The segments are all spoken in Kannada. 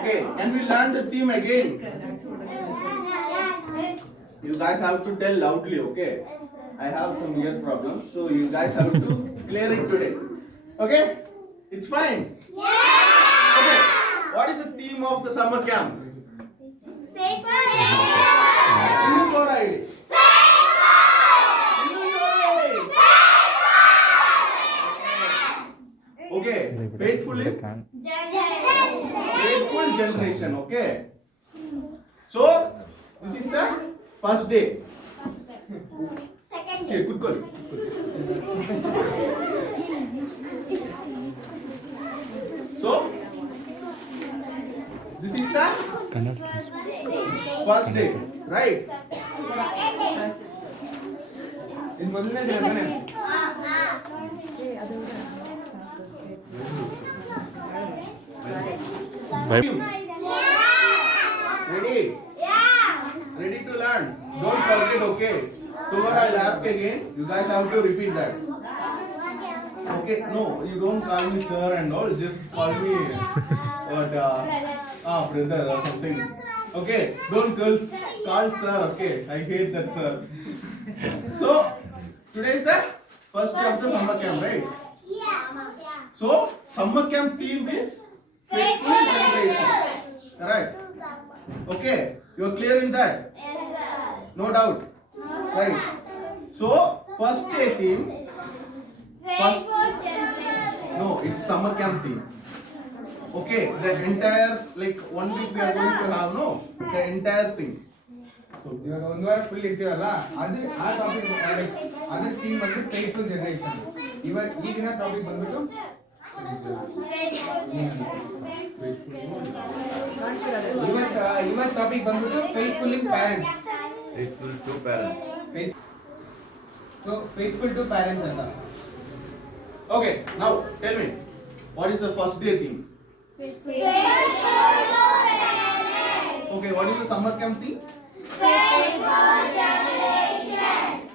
Okay, can we learn the theme again? You guys have to tell loudly, okay? I have some ear problems, so you guys have to clear it today. Okay? It's fine. Okay. What is the theme of the summer camp? Innum jora ಹೇಳಿ. Okay. Faithful generation. Okay. So this is the first day. Second day. Good call. So this is the first day, right? In ಮೊದಲನೇ ದಿನ ತಾನೇ? Ready? Ready to learn? Don't forget, okay? Tomorrow I'll ask again. You guys have to repeat that. Okay? No, you don't call me sir and all. Just call me what? Brother or something. Okay? Don't call sir. Okay? I hate that sir. So today is the first day of the summer camp, right? So summer camp theme is faithful generation. Correct? Okay? You are clear in that? No doubt. Right. So first day theme. No, it's summer camp theme. Okay, the entire like 1 week we are going to have the entire thing. So ಇವಾಗ ಒಂದು ವಾರ ಫುಲ್ ಇರ್ತೀವಲ್ಲ ಅದು ಆ ಟಾಪಿಕ್ ಅದರ ಥೀಮ್ ಬಂದು ಫೇತ್ಫುಲ್ ಜನರೇಷನ್. ಈಗಿನ ಟಾಪಿಕ್ ಬಂದ್ಬಿಟ್ಟು ಇವತ್ತು ಟಾಪಿಕ್ ಬಂದ್ಬಿಟ್ಟು faithful in parents. Faithful to parents. So faithful to parents ಅಂತ. Okay, now tell me, what is the first day theme? Okay, what is the summer camp theme?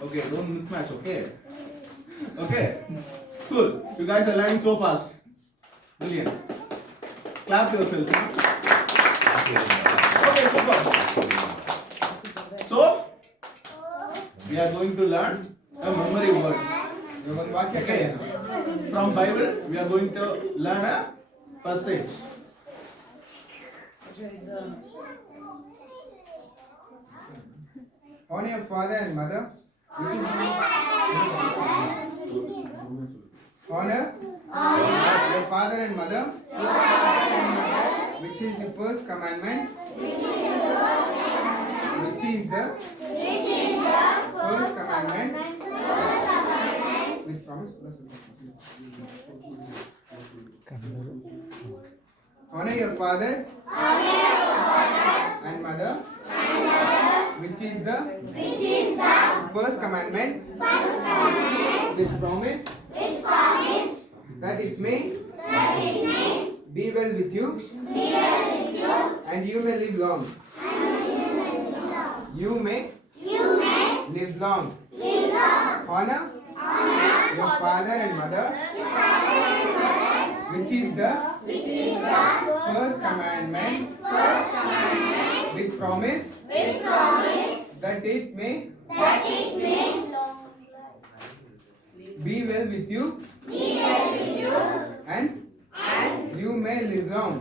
Okay, don't mismatch, okay? Okay, cool. You guys are learning so fast. Brilliant. Clap yourself. Okay, super. So, we are going to learn a memory words. Okay. From Bible, we are going to learn a passage. Honor your father and mother. Honor your father and mother, which is the first commandment. Which is the first commandment. With promise. Honor your father and mother, which is the first commandment. With promise that it may be well with you and you may live long. You may live long. Honor your father and mother, which is the first commandment. With promise that it may be well with you and you may live long.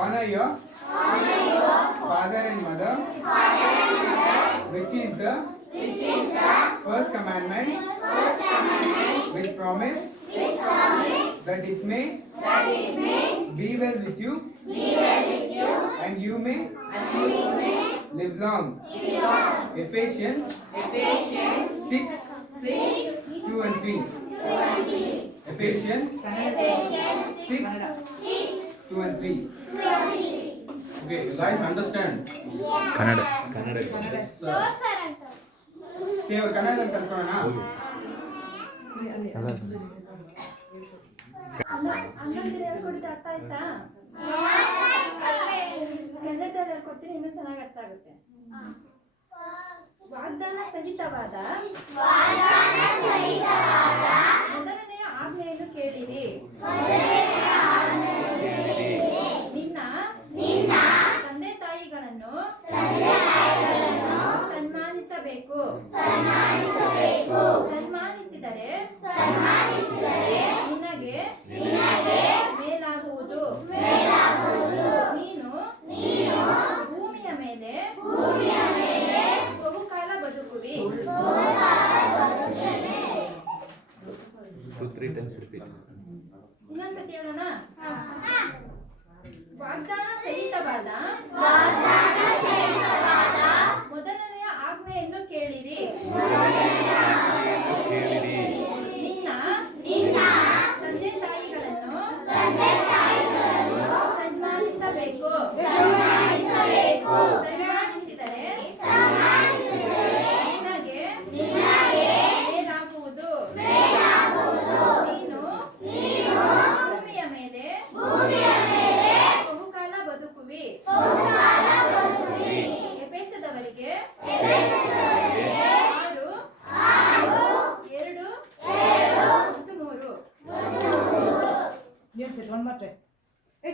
Honor your father and mother, which is the first commandment. With promise that it may be well with you and you may live long. Ephesians 6:2 and 3. Ephesians 6:2 and 3. Okay, you guys understand? Kannada. ಸೇವ ಕನ್ನಡ ಕಲ್ತ್ಕೊಳ್ಳೋಣ. ಅರ್ಥ ಆಯ್ತಾ? ಕನ್ನಡದಲ್ಲಿ ಹೇಳ್ಕೊಡ್ತೀನಿ, ಇನ್ನೂ ಚೆನ್ನಾಗಿ ಅರ್ಥ ಆಗುತ್ತೆ. ವಾಗ್ದಾನ ಸಹಿತವಾದ ಮೊದಲನೆಯ ಆಜ್ಞೆಯನ್ನು ಕೇಳಿರಿ.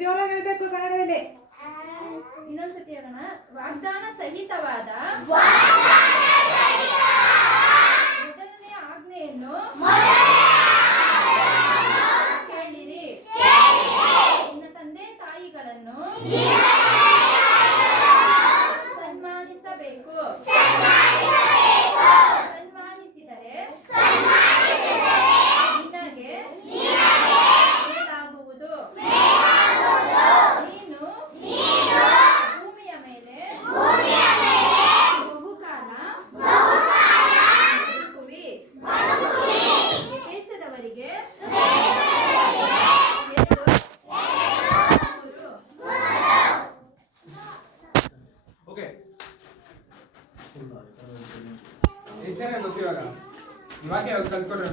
ಜೋರಾಗಿ ಹೇಳ್ಬೇಕು ಕನ್ನಡದಲ್ಲಿ. ಇನ್ನೊಂದ್ಸತಿ ಹೇಳೋಣ. ವಾಗ್ದಾನ ಸಹಿತವಾದ ಮೊದಲನೇ ಆಜ್ಞೆಯನ್ನು ಕೇಳಿರಿ. ನಿನ್ನ ತಂದೆ ತಾಯಿಗಳನ್ನು ಸನ್ಮಾನಿಸಬೇಕು. ಸನ್ಮಾನಿಸಿದರೆ ನಿನಗೆ ಮೇಲಾಗುವುದು. ನೀನು ಭೂಮಿಯ ಮೇಲೆ ಬಹುಕಾಲ ಬದುಕುವಿ. ಎಫೆಸದವರಿಗೆ 2:3. ಓಕೆ ಎಷ್ಟನೇ ಗೊತ್ತು ಇವಾಗ ಯಾವ್ದು ಕಲ್ತ್ಕೊಂಡ್ರೆ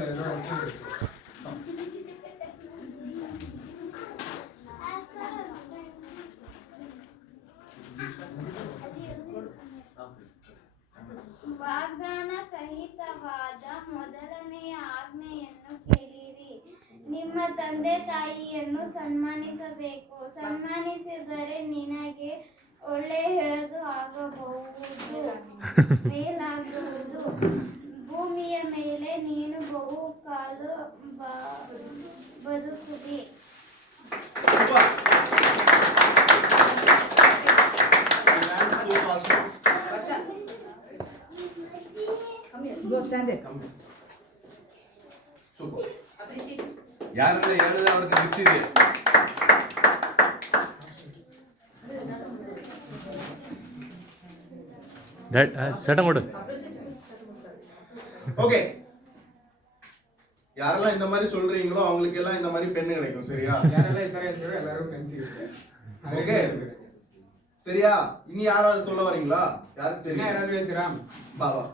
ವಾಗ್ದಾನ ಸಹಿತವಾದ ಮೊದಲನೆಯ ಆಜ್ಞೆಯನ್ನು ಕೇಳಿರಿ. ನಿಮ್ಮ ತಂದೆ ತಾಯಿಯನ್ನು ಸನ್ಮಾನಿಸಬೇಕು. ಸನ್ಮಾನಿಸಿದರೆ ನಿನಗೆ ಒಳ್ಳೆಯದು ಆಗಬಹುದು, ಮೇಲಾಗುವುದು. ಭೂಮಿಯ ಮೇಲೆ ನೀನು ಬಹುಕಾಲ ಬದುಕುವಿ. ಗೋ ಸ್ಟ್ಯಾಂಡ್. ಸೂಪರ್. ಯಾರೆಲ್ಲ ಹೇಳಿದ್ರೆ ಅವ್ರಿಗೆ ಗಿಫ್ಟ್ ಇದೆ. சட்டம் போடு. ஓகே, யாரெல்லாம் இந்த மாதிரி சொல்றீங்களோ அவங்களுக்கு எல்லாம் இந்த மாதிரி பென் கிடைக்கும். சரியா? ಯಾರೆಲ್ಲ ಈ ತರ ಹೇಳ್ತೀರೋ ಎಲ್ಲರೂ ಪೆನ್ ಸಿಗುತ್ತೆ. ஓகே சரியா? இனி யாராவது சொல்ல வரீங்களா? யாருக்கு ಇನ್ನ தெரியும்? ಯಾರಾದ್ರೂ ಹೇಳ್ತೀರಾ? பாபா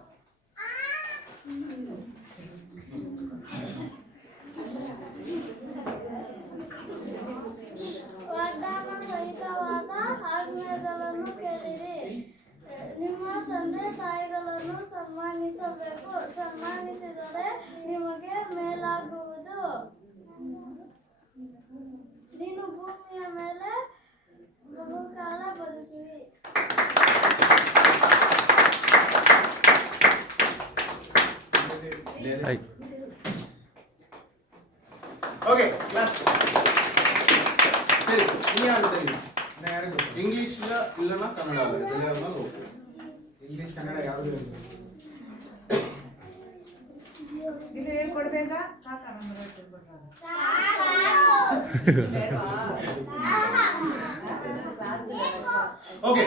ವಾಗ್ದಾನ ಸಹಿತವಾದ ಆಜ್ಞೆಗಳನ್ನು ಕೇಳಿರಿ. ನಿಮ್ಮ ತಂದೆ ತಾಯಿಗಳನ್ನು ಸನ್ಮಾನಿಸಬೇಕು. ಸನ್ಮಾನಿಸಿದರೆ ನಿಮಗೆ ಮೇಲಾಗುವುದು. ನೀನು ಭೂಮಿಯ ಮೇಲೆ ಬಹುಕಾಲ ಬದುಕುವಿ. Okay class. சரி, இனி யாருக்கு தெரியும்? ಇನ್ನ ಯಾರಿಗೂ ಗೊತ್ತು? இங்கிலீஷ்ல இல்லனா கன்னடால எதுலயாவது ஓகே. ಇಂಗ್ಲಿಷ್ ಕನ್ನಡ ಯಾವುದು ಗೊತ್ತು? ಇದು ಹೇಳ್ಕೊಡ್ಬೇಕಾ? ಸಾಕ ನಮ್ಮ okay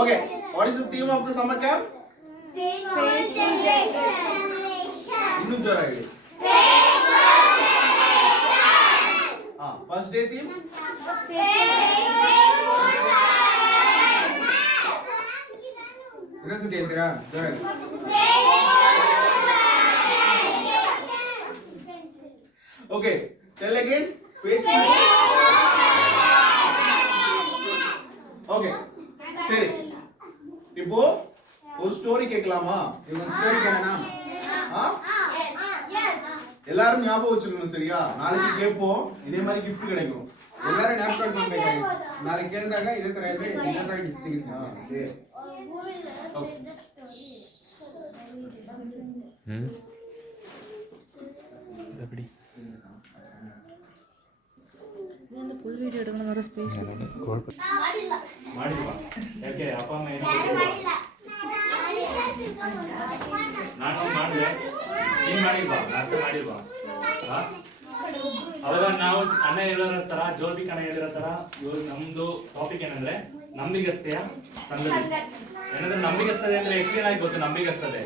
okay. What is the theme of the summer camp? இன்னும் ஜோரா ಹೇಳಿ. ಫಸ್ಟ್ ಡೇ ಥೀಮ್ ಇನ್ನೊಂದ್ಸತಿ ಹೇಳ್ತೀರಾ? ಜೋರಾಗಿ. Okay, tell again. ஓகே சரி, இப்போ ஒரு ஸ்டோரி கேட்கலாமா? ಇವಾಗ ಒಂದು ಸ್ಟೋರಿ ಕೇಳೋಣ. எல்லாரும் ஞாபகம் வச்சுக்கணும். சரியா? நாளைக்கு கேட்போம், இதே மாதிரி gift கிடைக்கும். ಎಲ್ಲರೂ ಜ್ಞಾಪಕ ಮಾಡ್ಬೇಕಾಗಿತ್ತು. ನಾಳೆ ಕೇಳಿದಾಗ ಇದೇ ತರ ಇದ್ರೆ ಇದೇ ತರ ಗಿಫ್ಟ್ ಸಿಗುತ್ತೆ. ஓகே எப்படி ಫುಲ್ ವಿಡಿಯೋ ಇಡೋಣ ಸ್ಪೇಸ್ ಮಾಡಿಲ್ವಾ? ಯಾಕೆ ಅಪ್ಪ ಅಮ್ಮ ಏನು ನಾನು ಮಾಡಿದೆ, ನೀನು ಮಾಡಿಲ್ವಾ? ನಾಷ್ಟ ಮಾಡಿಲ್ವಾ? ಅವಾಗ ನಾವು ಅಣ್ಣ ಹೇಳಿರೋ ಥರ, ಜ್ಯೋತಿಕ್ ಅಣ್ಣ ಹೇಳಿರೋ ಥರ, ಇವಾಗ ನಮ್ಮದು ಟಾಪಿಕ್ ಏನಂದ್ರೆ ನಂಬಿಗಸ್ತೆಯ ಸಂಗತಿ. ಏನಂದ್ರೆ ನಂಬಿಗಸ್ತದೆ ಅಂದ್ರೆ ಎಷ್ಟು ಆಗಿ ಗೊತ್ತು? ನಂಬಿಗಸ್ತದೆ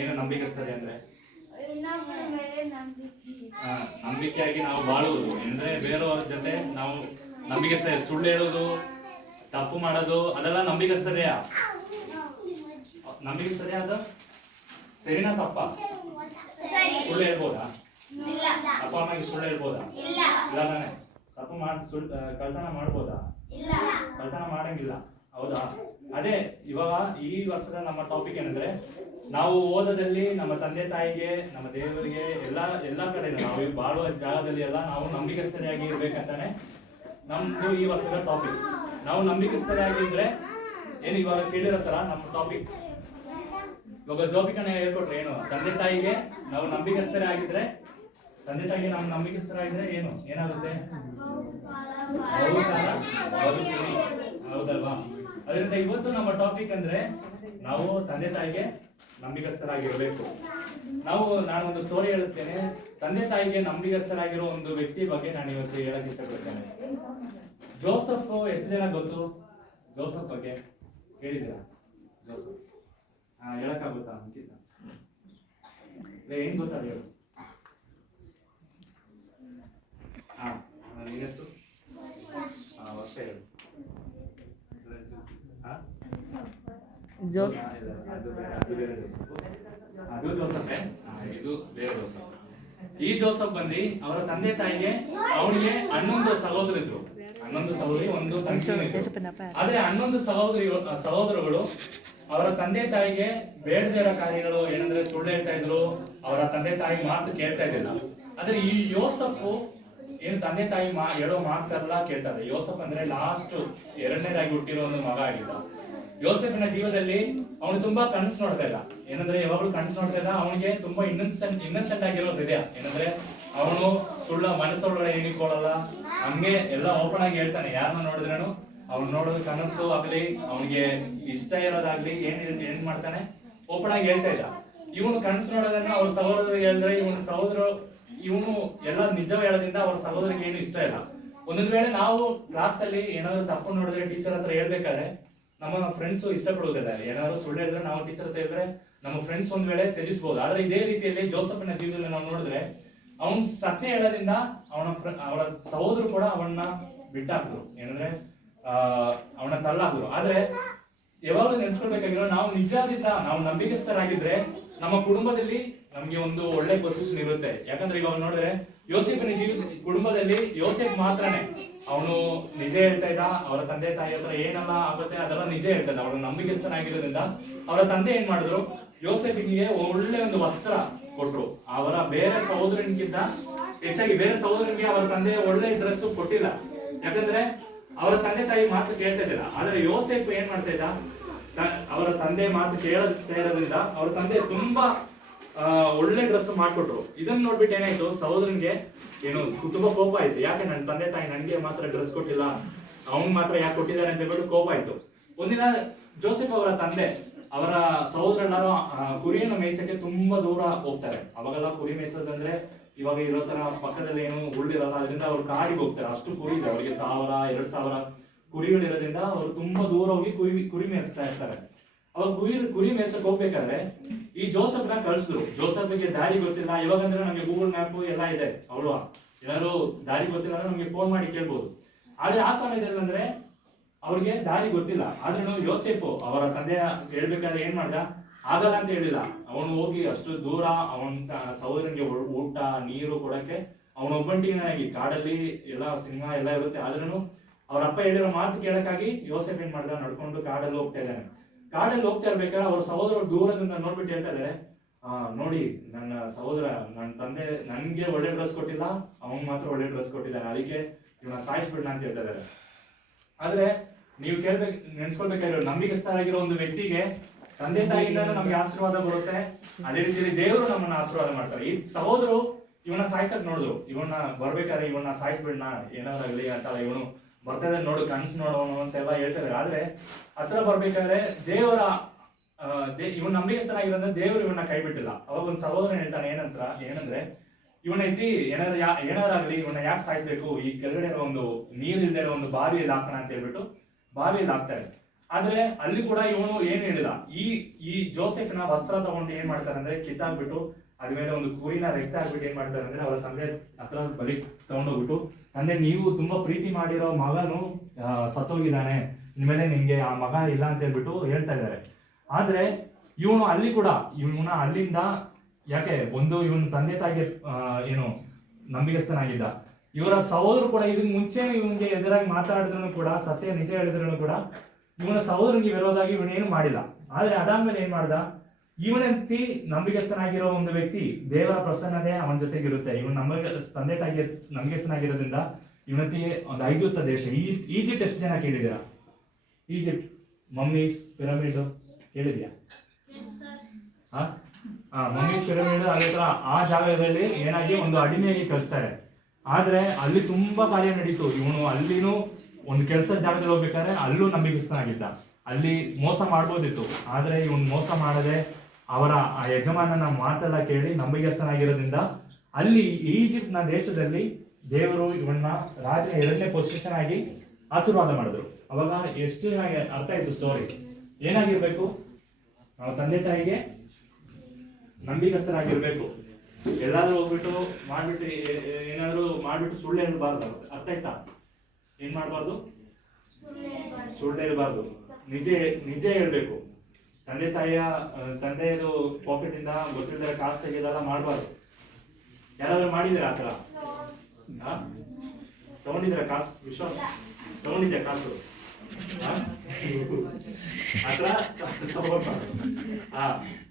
ಏನು? ನಂಬಿಗಸ್ತದೆ ಅಂದ್ರೆ ನಂಬಿಕೆಯಾಗಿ ನಾವು ಬಾಳುವುದು. ಅಂದ್ರೆ ಬೇರೆಯವ್ರ ಜೊತೆ ನಾವು ನಂಬಿಗಸ್ತದೆ. ಸುಳ್ಳು ಹೇಳೋದು, ತಪ್ಪು ಮಾಡೋದು, ಅದೆಲ್ಲ ನಂಬಿಗಸ್ತದೆಯಾ? ನಂಬಿಗಸ್ತದೆಯಾ? ಅದು ಸರಿನಾ ತಪ್ಪಾ? ಸುಳ್ಳು ಹೇಳ್ಬೋದಾ? ಅಪ್ಪ ಅಮ್ಮಗೆ ಸುಳ್ಳು ಹೇಳ್ಬೋದಾ? ಇಲ್ಲ ತಾನೆ. ತಪ್ಪು ಮಾಡಿ ಕಳ್ತನ ಮಾಡ್ಬೋದಾ? ಕಳ್ತನ ಮಾಡಂಗಿಲ್ಲ. ಹೌದಾ? ಅದೇ ಇವಾಗ ಈ ವರ್ಷದ ನಮ್ಮ ಟಾಪಿಕ್ ಏನಂದ್ರೆ ನಾವು ಓದದಲ್ಲಿ ನಮ್ಮ ತಂದೆ ತಾಯಿಗೆ, ನಮ್ಮ ದೇವರಿಗೆ ಎಲ್ಲ ಕಡೆ ನಾವು ಬಾಳುವ ಜಾಗದಲ್ಲಿ ಎಲ್ಲ ನಾವು ನಂಬಿಕಸ್ಥರಾಗಿ ಇರ್ಬೇಕಂತಾನೆ ನಮ್ದು ಈ ವರ್ಷದ ಟಾಪಿಕ್. ನಾವು ನಂಬಿಕಸ್ಥರಾಗಿದ್ರೆ ಏನು ಇವಾಗ ಕೇಳಿರೋ ತರ ನಮ್ಮ ಟಾಪಿಕ್. ಇವಾಗ ಜೋಬಿಕನ ಹೇಳ್ಕೊಟ್ರೆ ಏನು, ತಂದೆ ತಾಯಿಗೆ ನಾವು ನಂಬಿಕಸ್ಥರೇ ಆಗಿದ್ರೆ, ತಂದೆ ತಾಯಿಗೆ ನಾವು ನಂಬಿಕಸ್ಥರಾಗಿದ್ರೆ ಏನಾಗುತ್ತೆ? ಬಹುಕಾಲ ಬದುಕ್ತೀವಿ. ಹೌದಲ್ವಾ? ಅದರಿಂದ ಇವತ್ತು ನಮ್ಮ ಟಾಪಿಕ್ ಅಂದ್ರೆ ನಾವು ತಂದೆ ತಾಯಿಗೆ ನಂಬಿಕಸ್ಥರಾಗಿರ್ಬೇಕು. ನಾನೊಂದು ಸ್ಟೋರಿ ಹೇಳುತ್ತೇನೆ. ತಂದೆ ತಾಯಿಗೆ ನಂಬಿಕಸ್ಥರಾಗಿರೋ ಒಂದು ವ್ಯಕ್ತಿ ಬಗ್ಗೆ ನಾನು ಇವತ್ತು ಹೇಳಕ್ ಇಷ್ಟಪಡ್ತೇನೆ. ಜೋಸಫ್ ಎಷ್ಟು ಜನ ಗೊತ್ತು? ಜೋಸಫ್ ಬಗ್ಗೆ ಹೇಳಿದ್ದೀರಾ? ಜೋಸಫ್ ಹೇಳಕ್ಕಾಗುತ್ತಾ? ಅಂಕಿತ ಏನ್ ಗೊತ್ತಾ ಹೇಳು. ನಿನ್ನಷ್ಟು ವರ್ಷ ಹೇಳು. ಅದು ಜೋಸಫೇ. ಇದು ಬೇರೆ ಜೋಸಫ್. ಈ ಜೋಸಫ್ ಬಂದು ಅವರ ತಂದೆ ತಾಯಿಗೆ ಅವನಿಗೆ 11 ಸಹೋದರಿದ್ರು. 11 ಸಹೋದರಿ, ಒಂದು ತಂಗಿ. ಆದ್ರೆ 11 ಸಹೋದರಗಳು ಅವರ ತಂದೆ ತಾಯಿಗೆ ಬೇಡದೇ ಇರೋ ಕಾರ್ಯಗಳು ಏನಂದ್ರೆ ಸುಳ್ಳು ಹೇಳ್ತಾ ಇದ್ರು. ಅವರ ತಂದೆ ತಾಯಿ ಮಾತು ಕೇಳ್ತಾ ಇದ್ದಿಲ್ಲ. ಆದ್ರೆ ಈ ಯೋಸಫ್ ಏನು ತಂದೆ ತಾಯಿ ಹೇಳೋ ಮಾತೆಲ್ಲ ಕೇಳ್ತಾರೆ. ಯೋಸಫ್ ಅಂದ್ರೆ ಲಾಸ್ಟ್ 2ನೇದಾಗಿ ಹುಟ್ಟಿರೋ ಒಂದು ಮಗ ಆಗಿದ್ದ. ಯೋಸೆಫಿನ ಜೀವನದಲ್ಲಿ ಅವನು ತುಂಬಾ ಕನಸು ನೋಡ್ತಾ ಇದ್ದ. ಏನಂದ್ರೆ ಯಾವಾಗ್ಲೂ ಕನಸು ನೋಡ್ತಾ ಇದ್ದ. ಅವನಿಗೆ ತುಂಬಾ ಇನ್ನಸೆಂಟ್ ಆಗಿರೋದು ಇದೆ. ಏನಂದ್ರೆ ಅವನು ಮನಸ್ಸೊಳಗಡೆ ಹೇಳಿಕೊಳ್ಳಲ್ಲ. ಹಂಗೆ ಎಲ್ಲ ಓಪನ್ ಆಗಿ ಹೇಳ್ತಾನೆ. ಯಾರನ್ನ ನೋಡಿದ್ರೇನು ಅವ್ನು ನೋಡೋದು ಕನಸು ಆಗ್ಲಿ, ಅವನಿಗೆ ಇಷ್ಟ ಇರೋದಾಗ್ಲಿ ಏನ್ ಮಾಡ್ತಾನೆ ಓಪನ್ ಆಗಿ ಹೇಳ್ತಾ ಇದ್ದ. ಇವನು ಕನಸು ನೋಡೋದನ್ನ ಅವ್ರ ಸಹೋದರಿಗೆ ಹೇಳಿದ್ರೆ ಇವನು ಎಲ್ಲ ನಿಜ ಹೇಳೋದ್ರಿಂದ ಅವ್ರ ಸಹೋದರಿಗೆ ಏನು ಇಷ್ಟ ಇಲ್ಲ. ಒಂದೊಂದು ವೇಳೆ ನಾವು ಕ್ಲಾಸ್ ಅಲ್ಲಿ ಏನಾದ್ರು ತಪ್ಪು ನೋಡಿದ್ರೆ ಟೀಚರ್ ಹತ್ರ ಹೇಳ್ಬೇಕಾದ್ರೆ ನಮ್ಮ ಫ್ರೆಂಡ್ಸ್ ಇಷ್ಟಪಡುವುದಿಲ್ಲ. ಏನಾದ್ರು ಸುಳ್ಳು ಹೇಳಿದ್ರೆ ನಾವು ಟೀಚರ್ ಹತ್ರ ಹೇಳಿದ್ರೆ ನಮ್ಮ ಫ್ರೆಂಡ್ಸ್ ಒಂದ್ ವೇಳೆ ತ್ಯಜಿಸಬಹುದು. ಆದ್ರೆ ಇದೇ ರೀತಿಯಲ್ಲಿ ಜೋಸಫನ ಜೀವನದಲ್ಲಿ ನಾವು ನೋಡಿದ್ರೆ ಅವನ್ ಸತ್ಯ ಹೇಳೋದ್ರಿಂದ ಅವರ ಸಹೋದರು ಕೂಡ ಅವನ್ನ ಬಿಟ್ಟಾಕ್ರು. ಏನಂದ್ರೆ ಅವನ ತಳ್ಳಾಕ್ರು. ಆದ್ರೆ ಯಾವಾಗಲೂ ನೆನ್ಸ್ಕೊಳ್ಬೇಕಾಗಿರೋ ನಾವು ನಿಜದಿಂದ ನಾವು ನಂಬಿಕಸ್ಥರಾಗಿದ್ರೆ ನಮ್ಮ ಕುಟುಂಬದಲ್ಲಿ ನಮ್ಗೆ ಒಂದು ಒಳ್ಳೆ ಪೊಸಿಷನ್ ಇರುತ್ತೆ. ಯಾಕಂದ್ರೆ ಈಗ ಅವ್ನು ನೋಡಿದ್ರೆ ಯೋಸೇಫನ ಕುಟುಂಬದಲ್ಲಿ ಯೋಸೇಫ್ ಮಾತ್ರನೇ ಅವನು ನಿಜ ಹೇಳ್ತಾ ಇದ್ದ. ಅವರ ತಂದೆ ತಾಯಿ ಹತ್ರ ಏನೆಲ್ಲ ಆಗುತ್ತೆ ಅದೆಲ್ಲ ನಿಜ ಹೇಳ್ತಾ ಇದ್ದ. ಅವನು ನಂಬಿಕೆಸ್ಥನಾಗಿರೋದ್ರಿಂದ ಅವರ ತಂದೆ ಏನ್ ಮಾಡಿದ್ರು, ಯೋಸೇಫಿಗೆ ಒಳ್ಳೆ ಒಂದು ವಸ್ತ್ರ ಕೊಟ್ರು. ಅವರ ಬೇರೆ ಸಹೋದರನಿಗಿಂತ ಹೆಚ್ಚಾಗಿ ಬೇರೆ ಸಹೋದರನಿಗೆ ಅವರ ತಂದೆ ಒಳ್ಳೆ ಡ್ರೆಸ್ ಕೊಟ್ಟಿಲ್ಲ. ಯಾಕಂದ್ರೆ ಅವರ ತಂದೆ ತಾಯಿ ಮಾತು ಕೇಳ್ತಾ ಇದ್ದಿಲ್ಲ. ಆದ್ರೆ ಯೋಸೇಫ್ ಏನ್ ಮಾಡ್ತಾ ಇದ್ದ, ಅವರ ತಂದೆ ಮಾತು ಕೇಳ್ತಾ ಇರೋದ್ರಿಂದ ಅವ್ರ ತಂದೆ ತುಂಬಾ ಒಳ್ಳೆ ಡ್ರೆಸ್ ಮಾಡ್ಕೊಟ್ರು. ಇದನ್ನ ನೋಡ್ಬಿಟ್ಟು ಏನಾಯ್ತು, ಸಹೋದರನ್ಗೆ ಏನು ತುಂಬಾ ಕೋಪ ಆಯ್ತು. ಯಾಕೆ ನನ್ನ ತಂದೆ ತಾಯಿ ನನ್ಗೆ ಮಾತ್ರ ಡ್ರೆಸ್ ಕೊಟ್ಟಿಲ್ಲ, ಅವ್ನ್ ಮಾತ್ರ ಯಾಕೆ ಕೊಟ್ಟಿದ್ದಾರೆ ಅಂತ ಹೇಳ್ಬಿಟ್ಟು ಕೋಪ ಆಯ್ತು. ಒಂದಿನ ಜೋಸೆಫ್ ಅವರ ತಂದೆ ಅವರ ಸಹೋದರರು ಕುರಿಯನ್ನು ಮೇಯಿಸಕ್ಕೆ ತುಂಬಾ ದೂರ ಹೋಗ್ತಾರೆ. ಅವಾಗೆಲ್ಲ ಕುರಿ ಮೇಯಿಸೋದಂದ್ರೆ ಇವಾಗ ಇರೋ ತರ ಪಕ್ಕದಲ್ಲಿ ಏನು ಹುಳ್ಳಿರಲ್ಲ, ಅದರಿಂದ ಅವ್ರು ಕಾಡಿಗೆ ಹೋಗ್ತಾರೆ. ಅಷ್ಟು ಕುರಿ ಇದೆ ಅವರಿಗೆ, 1000-2000 ಕುರಿಗಳಿರೋದ್ರಿಂದ ಅವರು ತುಂಬಾ ದೂರ ಹೋಗಿ ಕುರಿ ಮೇಯಿಸ್ತಾ ಇರ್ತಾರೆ. ಅವಾಗ ಕುರಿ ಮೇಯ್ಸಕ್ ಹೋಗ್ಬೇಕಾದ್ರೆ ಈ ಜೋಸಫ್ನ ಕಳ್ಸಿದ್ರು. ಜೋಸಫ್ಗೆ ದಾರಿ ಗೊತ್ತಿಲ್ಲ. ಇವಾಗಂದ್ರೆ ನಮ್ಗೆ ಗೂಗಲ್ ಮ್ಯಾಪ್ ಎಲ್ಲ ಇದೆ ಅಲ್ವಾ, ಏನಾದ್ರು ದಾರಿ ಗೊತ್ತಿಲ್ಲ ಅಂದ್ರೆ ನಮ್ಗೆ ಫೋನ್ ಮಾಡಿ ಕೇಳ್ಬೋದು. ಆದ್ರೆ ಆ ಸಮಯದಲ್ಲಿ ಅಂದ್ರೆ ಅವ್ರಿಗೆ ದಾರಿ ಗೊತ್ತಿಲ್ಲ. ಆದ್ರೂ ಯೋಸೇಫ್ ಅವರ ತಂದೆ ಹೇಳ್ಬೇಕಾದ್ರೆ ಏನ್ ಮಾಡ್ದ, ಆಗಲ್ಲ ಅಂತ ಹೇಳಿಲ್ಲ. ಅವನು ಹೋಗಿ ಅಷ್ಟು ದೂರ ಅವನ ಸಹೋದರನಿಗೆ ಊಟ ನೀರು ಕೊಡಕ್ಕೆ ಅವನ ಒಬ್ಬಂಟಿನಾಗಿ ಕಾಡಲ್ಲಿ ಎಲ್ಲ ಸಿಂಹ ಎಲ್ಲ ಇರುತ್ತೆ. ಆದ್ರೂ ಅವ್ರ ಅಪ್ಪ ಹೇಳಿರೋ ಮಾತು ಕೇಳಕ್ಕಾಗಿ ಯೋಸೇಫ್ ಏನ್ ಮಾಡ್ದ, ನಡ್ಕೊಂಡು ಕಾಡಲ್ಲಿ ಹೋಗ್ತಾ ಇದ್ದಾನೆ. ಕಾಡಲ್ಲಿ ಹೋಗ್ತಾ ಇರ್ಬೇಕಾದ್ರೆ ಅವ್ರ ಸಹೋದರ ದೂರದಿಂದ ನೋಡ್ಬಿಟ್ಟು ಹೇಳ್ತಾ ಇದಾರೆ, ನೋಡಿ ನನ್ನ ಸಹೋದರ, ನನ್ನ ತಂದೆ ನನ್ಗೆ ಒಳ್ಳೆ ಡ್ರೆಸ್ ಕೊಟ್ಟಿಲ್ಲ, ಅವನ್ ಮಾತ್ರ ಒಳ್ಳೆ ಡ್ರೆಸ್ ಕೊಟ್ಟಿದ್ದಾನೆ, ಅದಕ್ಕೆ ಇವನ್ನ ಸಾಯಿಸ್ಬಿಡ್ಲ ಅಂತ ಹೇಳ್ತಾ ಇದಾರೆ. ಆದ್ರೆ ನೀವು ನೆನ್ಸ್ಕೊಳ್ಬೇಕಾಗಿರೋ ನಂಬಿಕಸ್ಥರಾಗಿರೋ ಒಂದು ವ್ಯಕ್ತಿಗೆ ತಂದೆ ತಾಯಿಯಿಂದ ನಮ್ಗೆ ಆಶೀರ್ವಾದ ಬರುತ್ತೆ. ಅದೇ ರೀತಿಯಲ್ಲಿ ದೇವರು ನಮ್ಮನ್ನ ಆಶೀರ್ವಾದ ಮಾಡ್ತಾರೆ. ಈ ಸಹೋದರು ಇವನ್ನ ಸಾಯಿಸಕ್ ನೋಡಿದ್ರು. ಇವನ್ನ ಬರ್ಬೇಕಾದ್ರೆ ಇವನ್ನ ಸಾಯಿಸ್ಬಿಡ್ನ ಏನಾದಾಗ್ಲಿ ಅಂತ, ಇವನು ಬರ್ತಾ ನೋಡು ಕನ್ಸು ನೋಡೋನು ಅಂತೆಲ್ಲ ಹೇಳ್ತಾರೆ. ಆದ್ರೆ ಹತ್ರ ಬರ್ಬೇಕಾದ್ರೆ ದೇವರ ಇವನ್ ನಂಬಿಕಸ್ಥರಾಗಿರೋದ್ರೆ ದೇವರು ಇವನ್ನ ಕೈ ಬಿಟ್ಟಿಲ್ಲ. ಅವಾಗ ಒಂದು ಸಹೋದರ ಹೇಳ್ತಾನೆ ಏನಂದ್ರೆ ಇವನ ಎತ್ತಿ ಏನಾರಾಗ್ಲಿ ಇವನ್ನ ಯಾಕೆ ಸಾಯಿಸ್ಬೇಕು, ಈ ಕೆಳಗಡೆ ಒಂದು ನೀರಿಲ್ದೇ ಇರೋ ಒಂದು ಬಾವಿಯಲ್ಲಿ ಹಾಕೋಣ ಅಂತ ಹೇಳ್ಬಿಟ್ಟು ಬಾವಿಯಲ್ಲಿ ಹಾಕ್ತಾರೆ. ಆದ್ರೆ ಅಲ್ಲಿ ಕೂಡ ಇವನು ಏನ್ ಹೇಳಿದ, ಈ ಜೋಸೆಫ್ನ ವಸ್ತ್ರ ತಗೊಂಡು ಏನ್ ಮಾಡ್ತಾರೆ ಅಂದ್ರೆ ಕಿತ್ತಾಕ್ಬಿಟ್ಟು ಅದ್ಮೇಲೆ ಒಂದು ಕುರಿನ ರಕ್ತ ಹಾಕ್ಬಿಟ್ಟು ಏನ್ ಮಾಡ್ತಾರೆ ಅಂದ್ರೆ ಅವರ ತಂದೆ ಹತ್ರ ಬಲಿ ತಗೊಂಡೋಗ್ಬಿಟ್ಟು, ತಂದೆ ನೀವು ತುಂಬಾ ಪ್ರೀತಿ ಮಾಡಿರೋ ಮಗನು ಸತ್ತೋಗಿದ್ದಾನೆ, ನಿಮ್ಮೇಲೆ ನಿಮ್ಗೆ ಆ ಮಗ ಇಲ್ಲ ಅಂತ ಹೇಳ್ಬಿಟ್ಟು ಹೇಳ್ತಾ ಇದ್ದಾರೆ. ಆದ್ರೆ ಇವನು ಅಲ್ಲಿ ಕೂಡ ಇವನ ಅಲ್ಲಿಂದ ಯಾಕೆ ಇವನ ತಂದೆ ತಾಯಿಗೆ ಏನು ನಂಬಿಕಸ್ಥನಾಗಿದ್ದ. ಇವರ ಸಹೋದರು ಕೂಡ ಇದಕ್ಕೆ ಮುಂಚೆ ಇವನಿಗೆ ಎದುರಾಗಿ ಮಾತಾಡಿದ್ರು ಕೂಡ, ಸತ್ಯ ನಿಜ ಹೇಳಿದ್ರು ಕೂಡ ಇವನ ಸಹೋದರನಿಗೆ ವಿರೋಧಾಗಿ ಇವನೇನು ಮಾಡಿಲ್ಲ. ಆದ್ರೆ ಅದಾದ್ಮೇಲೆ ಏನ್ ಮಾಡ್ದ, ಇವನಂತಿ ನಂಬಿಗಸ್ತನಾಗಿರೋ ಒಂದು ವ್ಯಕ್ತಿ ದೇವರ ಪ್ರಸನ್ನತೆ ಅವನ ಜೊತೆಗೆ ಇರುತ್ತೆ. ಇವನು ನಮಗೆ ತಂದೆ ತಾಯಿಗೆ ನಂಬಿಗಸ್ತನಾಗಿರೋದ್ರಿಂದ ಇವನಂತಿ ಒಂದು ಐಗುಪ್ತ ದೇಶ ಈಜಿಪ್ಟ್ ಎಷ್ಟು ಜನ ಕೇಳಿದ್ದೀರಾ? ಈಜಿಪ್ಟ್ ಮಮ್ಮೀಸ್ ಪಿರಮಿಡ್ ಕೇಳಿದ್ಯಾ? ಮಮ್ಮೀಸ್ ಪಿರಮಿಡ್ ಅದೇ ತರ ಆ ಜಾಗದಲ್ಲಿ ಏನಾಗಿ ಒಂದು ಅಡಿಮೆಯಾಗಿ ಕಳಿಸ್ತಾರೆ. ಆದ್ರೆ ಅಲ್ಲಿ ತುಂಬಾ ಕಾರ್ಯ ನಡೀತು. ಇವನು ಅಲ್ಲಿನೂ ಒಂದು ಕೆಲಸದ ಜಾಗದಲ್ಲಿ ಹೋಗ್ಬೇಕಾದ್ರೆ ಅಲ್ಲೂ ನಂಬಿಗಸ್ತನಾಗಿದ್ದ. ಅಲ್ಲಿ ಮೋಸ ಮಾಡ್ಬೋದಿತ್ತು, ಆದ್ರೆ ಇವನು ಮೋಸ ಮಾಡದೆ ಅವರ ಆ ಯಜಮಾನನ ಮಾತೆಲ್ಲ ಕೇಳಿ ನಂಬಿಗಸ್ತನಾಗಿರೋದ್ರಿಂದ ಅಲ್ಲಿ ಈಜಿಪ್ಟ್ನ ದೇಶದಲ್ಲಿ ದೇವರು ಇವನ್ನ ರಾಜನ 2ನೇ ಪೊಸಿಷನ್ ಆಗಿ ಆಶೀರ್ವಾದ ಮಾಡಿದ್ರು. ಅವಾಗ ಎಷ್ಟು ಚೆನ್ನಾಗಿ ಅರ್ಥ ಆಯ್ತು ಸ್ಟೋರಿ. ಏನಾಗಿರ್ಬೇಕು? ನಾವು ತಂದೆ ತಾಯಿಗೆ ನಂಬಿಗಸ್ತರಾಗಿರ್ಬೇಕು. ಎಲ್ಲಾದ್ರೂ ಹೋಗ್ಬಿಟ್ಟು ಮಾಡ್ಬಿಟ್ಟು ಏನಾದ್ರು ಮಾಡ್ಬಿಟ್ಟು ಸುಳ್ಳು ಹೇಳ್ಬಾರ್ದು. ಅರ್ಥ ಆಯ್ತಾ? ಏನ್ ಮಾಡ್ಬಾರ್ದು? ಸುಳ್ಳು ಹೇಳ್ಬಾರ್ದು. ನಿಜ ಹೇಳ್ಬೇಕು. ತಂದೆಯದು ಪಾಕೆಟ್ ಇಂದ ಗೊತ್ತಿಲ್ಲದ ಕಾಸು ತೆಗೆದೆಲ್ಲ ಮಾಡ್ಬಾರ್ದು. ಯಾರಾದ್ರೂ ಮಾಡಿದ್ದೀರಾ ಆತರ? ತಗೊಂಡಿದ್ದೀರಾ ಕಾಸು? ವಿಶ್ವಾಸ ತಗೊಂಡಿದ್ಯಾ ಕಾಸು?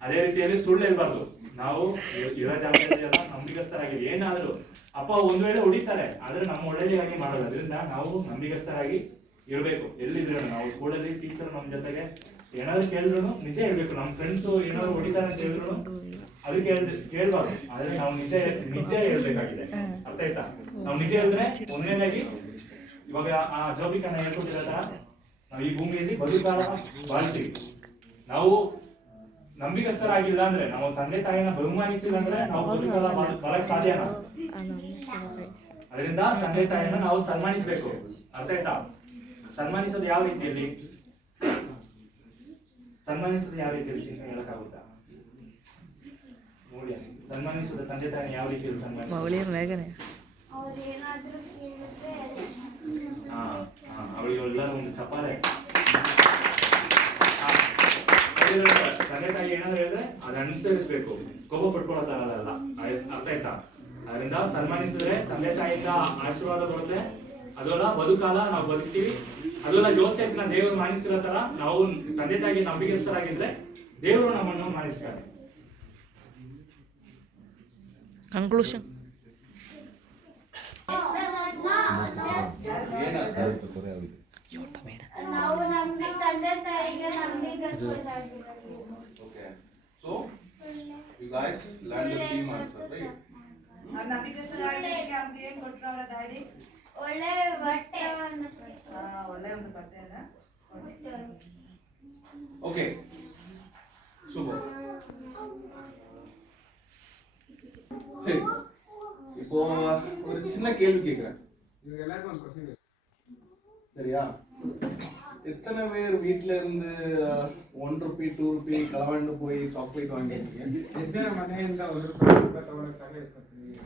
ಅದೇ ರೀತಿಯಲ್ಲಿ ಸುಳ್ಳು ಹೇಳ್ಬಾರ್ದು. ನಾವು ಇರೋ ಜಾಗದಲ್ಲಿ ಎಲ್ಲ ನಂಬಿಗಸ್ತರಾಗಿ ಏನಾದ್ರು ಅಪ್ಪ ಒಂದ್ ವೇಳೆ ಹೊಡಿತಾರೆ, ಆದ್ರೆ ನಮ್ಮ ಒಳ್ಳೆಯದಾಗಿ ಮಾಡೋದು. ಅದರಿಂದ ನಾವು ನಂಬಿಗಸ್ತರಾಗಿ ಇರ್ಬೇಕು. ಎಲ್ಲಿದ್ರು ನಾವು ಸ್ಕೂಲಲ್ಲಿ ಟೀಚರ್ ನಮ್ಮ ಜೊತೆಗೆ ಏನಾದ್ರು ಕೇಳಿದ್ರು ನಿಜ ಹೇಳ್ಬೇಕು. ನಮ್ಮ ಫ್ರೆಂಡ್ಸ್ ಏನಾದ್ರು ಹೊಡಿತಾರೆ ಅಂತ ಹೇಳಿದ್ರು ಅದಕ್ಕೆ ಕೇಳ್ಬಾರ್ದು. ಆದ್ರೆ ನಾವು ನಿಜ ಹೇಳ್ಬೇಕಾಗಿದೆ. ಅರ್ಥ ಆಯ್ತಾ? ನಾವು ನಿಜ ಹೇಳಿದ್ರೆ ಒಂದನೇದಾಗಿ ಇವಾಗ ಆ ಜೋಬಿಕನ್ನ ಹೇಳ್ಕೊಟ್ಟಿರೋ ತರ ನಾವು ಈ ಭೂಮಿಯಲ್ಲಿ ಬದುಕಾಲ ಬಾಳ್ತೀವಿ. ನಾವು ನಂಬಿಗಸ್ತರಾಗಿಲ್ಲ ಅಂದ್ರೆ, ನಾವು ತಂದೆ ತಾಯಿನ ಬಹುಮಾನಿಸಿಲ್ಲ ಅಂದ್ರೆ ನಾವು ಬದುಕಾಲ ಬರಕ್ ಸಾಧ್ಯನಾ? ಅದರಿಂದ ತಂದೆ ತಾಯಿನ ನಾವು ಸನ್ಮಾನಿಸ್ಬೇಕು. ಅರ್ಥ ಆಯ್ತಾ? ಸನ್ಮಾನಿಸೋದು ಯಾವ ರೀತಿಯಲ್ಲಿ ಹೇಳಕ್ಕಾಗುತ್ತಾ? ನೋಡಿ, ಸನ್ಮಾನಿಸೋದು ತಂದೆ ತಾಯಿನ ಯಾವ ರೀತಿಯಲ್ಲಿ ಸನ್ಮಾನಿಸ? ಅವಳಿಗೆ ಎಲ್ಲರೂ ಒಂದು ಚಪ್ಪಾಳೆ. ತಂದೆ ತಾಯಿ ಏನಾದ್ರು ಹೇಳಿದ್ರೆ ಅದು ಅನುಸರಿಸಬೇಕು. ಕೋಪ ಪಡ್ಕೊಳ್ಳೋದಾಗಲ್ಲ. ಅರ್ಥ ಆಯ್ತಾ? ಅದರಿಂದ ಸನ್ಮಾನಿಸಿದ್ರೆ ತಂದೆ ತಾಯಿಯಿಂದ ಆಶೀರ್ವಾದ ಬರುತ್ತೆ. ಅದೆಲ್ಲ ಬದುಕಾಲ ನಾವು ಬದುಕ್ತೀವಿ. ಅದೆಲ್ಲ ಯೋಸೇಫ್ನ ದೇವರು ಮಾನಿಸಿರೋ ತರ ನಾವು ತಂದೆ ತಾಯಿಗೆ ನಂಬಿಕೆಸ್ತರಾಗಿದ್ರೆ ದೇವರು ನಮ್ಮನ್ನು ಮಾನಿಸ್ತಾರೆ. ಕನ್ಕ್ಲೂಷನ್ ನಾವು ನಮ್ಮ ತಂದೆ ತಾಯಿಗೆ ನಂಬಿಗಸ್ತರಾಗಿರಬೇಕು. Okay. So, you guys learned the theme answer, right? ನಂಬಿಕಸ್ಥರಾಗಿದ್ದಕ್ಕೆ ಅವ್ರಿಗೆ ಏನ್ ಕೊಟ್ರು ಅವರ ಡ್ಯಾಡಿ? ಒಳ್ಳೆ ಬಟ್ಟೆಯನ್ನು ಒಳ್ಳೆ ಒಂದು ಬಟ್ಟೆಯನ್ನ. Okay. Super. சரி, இப்போ ஒரு சின்ன கேள்வி கேட்குறேன். இவங்க எல்லாருக்கும் ஒரு கொஸ்டின். சரியா? எத்தனை பேர் வீட்ல இருந்து 1 ರೂಪಾಯಿ 2 ರೂಪಾಯಿ ಕಳವಂಡು போய் ಚಾಕ್ಲೇಟ್ வாங்கிருக்கீங்க? ಎಷ್ಟು ಜನ ಮನೆಯಿಂದ 1 ರೂಪಾಯಿ ತಗೊಂಡು ಚಾಕ್ಲೇಟ್ ಕೊಡ್ತೀವಿ?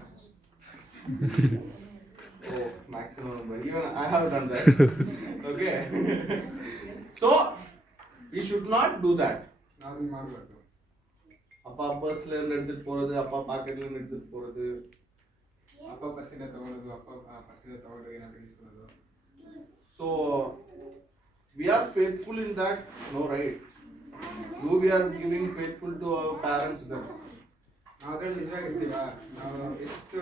Oh, maximum number. Even I have done that. Okay. So, we should not do that. ನಾವು ಹಿಂಗೆ ಮಾಡಬಾರ್ದು. அப்பா பர்ஸ்ல இருந்து எடுத்துட்டு போறது, அப்பா பாக்கெட்ல இருந்து எடுத்துட்டு போறது, ಅಪ್ಪ ಪರ್ಸಿನ ತಗೊಳ್ಳೋದು, ಅಪ್ಪ ಪರ್ಸಿನ ತಗೊಂಡು ಏನಾದ್ರು ಇಸ್ಕೊಳ್ಳೋದು. So we are faithful in that, no, right? Do we are giving faithful to our parents then? ನಾವು ಅದ್ರಲ್ಲಿ ನಿಜವಾಗಿರ್ತೀವ? ನಾವು ಎಷ್ಟು